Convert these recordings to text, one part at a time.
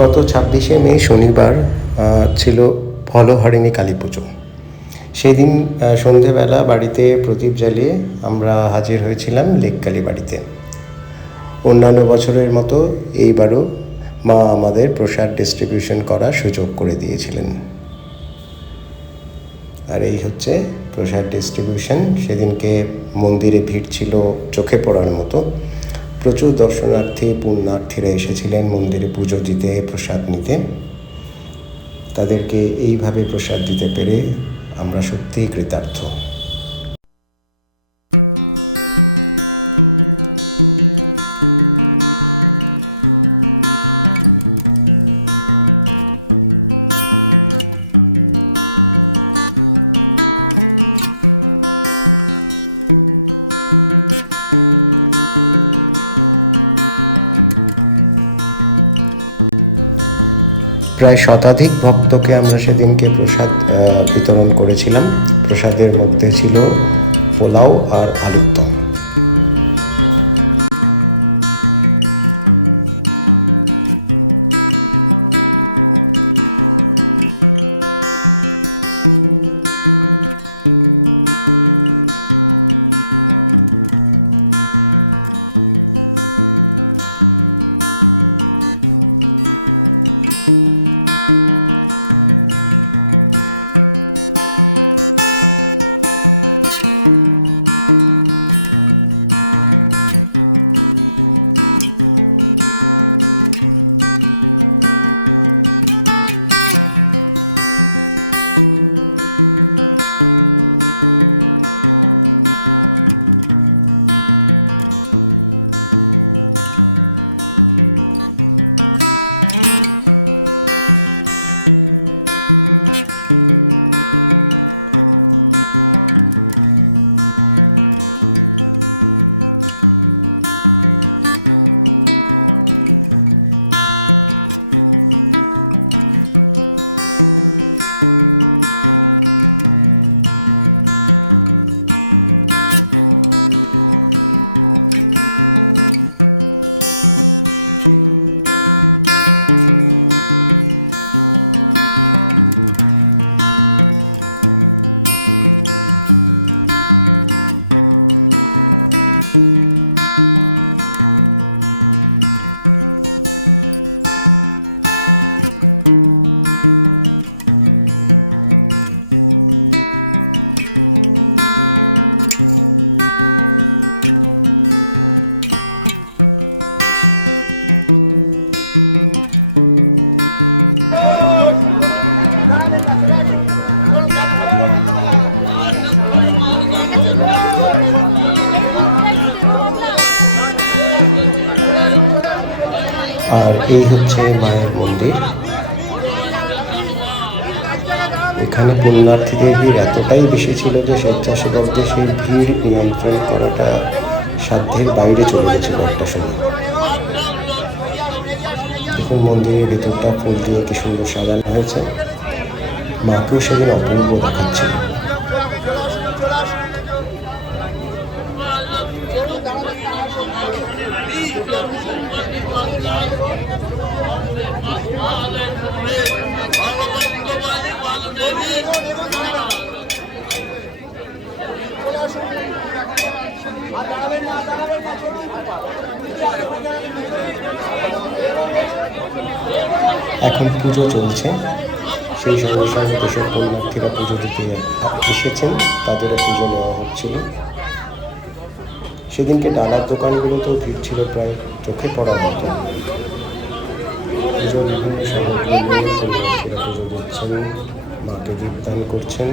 গত 26শে মে শনিবার ছিল ফলহারিণী কালী পুজো। সেদিন সন্ধেবেলা বাড়িতে প্রদীপ জ্বালিয়ে আমরা হাজির হয়েছিলাম লেককালী বাড়িতে। অন্যান্য বছরের মতো এইবারও মা আমাদের প্রসাদ ডিস্ট্রিবিউশন করার সুযোগ করে দিয়েছিলেন। আর এই হচ্ছে প্রসাদ ডিস্ট্রিবিউশন। সেদিনকে মন্দিরে ভিড় ছিল চোখে পড়ার মতো। প্রচুর দর্শনার্থী পুণ্যার্থীরা এসেছিলেন মন্দিরে পুজো দিতে, প্রসাদ নিতে। তাদেরকে এইভাবে প্রসাদ দিতে পেরে আমরা সত্যিই কৃতার্থ। প্রায় শতাধিক ভক্তকে আমরা সেদিনকে প্রসাদ বিতরণ করেছিলাম। প্রসাদের মধ্যে ছিল পোলাও আর আলুর দম। আর এই হচ্ছে মায়ের মন্দির। এখানে পুণ্যার্থীদের ভিড় এতটাই বেশি ছিল যে স্বেচ্ছাসেবকদের সেই ভিড় নিয়ন্ত্রণ করাটা সাধ্যের বাইরে চলে গেছিল একটা সময়। দেখুন মন্দিরের ভেতরটা ফুল দিয়ে কি সুন্দর সাজানো হয়েছে। মাকেও সেদিন অপূর্ব দেখাচ্ছিল। এখন পুজো চলছে। সেই সঙ্গে সঙ্গে দেশের পুণ্যার্থীরা পুজো দিতে এসেছেন, তাদেরও পুজো নেওয়া হচ্ছিল। সেদিনকে ডালার দোকানগুলোতেও ভিড় ছিল প্রায় চোখে পড়ার মতো। পুজোর বিভিন্ন সামগ্রী নিয়ে পুণ্যার্থীরা পুজো দিচ্ছেন, মাকে দীপদান করছেন।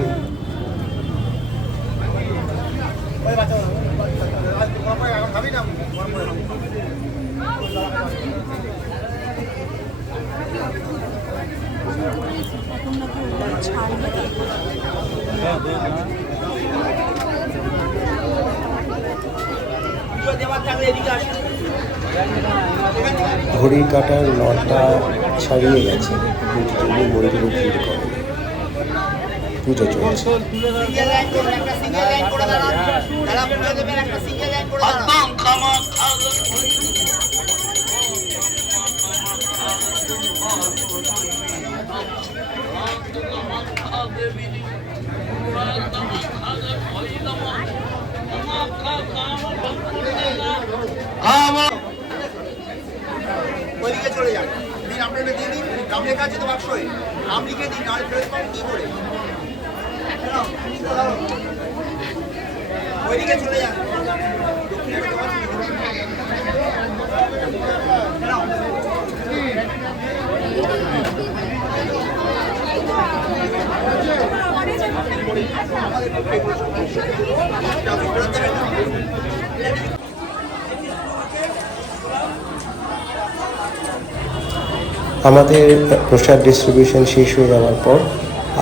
ঘড়ির কাঁটার 9টা ছাড়িয়ে গেছে, কিন্তু তবু মন্দিরে ভিড় করে। পুজো চলছে। আমাদের প্রসাদ ডিস্ট্রিবিউশন শেষ হয়ে যাওয়ার পর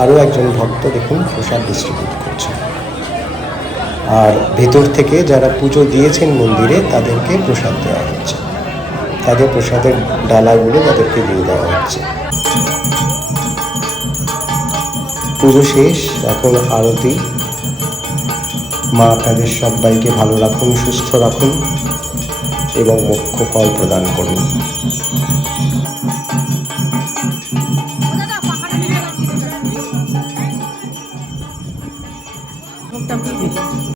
আরও একজন ভক্ত দেখুন প্রসাদ ডিস্ট্রিবিউট করছে, আর ভেতর থেকে যারা পুজো দিয়েছেন মন্দিরে তাদেরকে প্রসাদ দেওয়া হচ্ছে, তাদের প্রসাদের ডালাগুলো তাদেরকে দিয়ে দেওয়া হচ্ছে। পুজো শেষ, এখন আরতি। মা আপনাদের সবাইকে ভালো রাখুন, সুস্থ রাখুন এবং মোক্ষ ফল প্রদান করুন।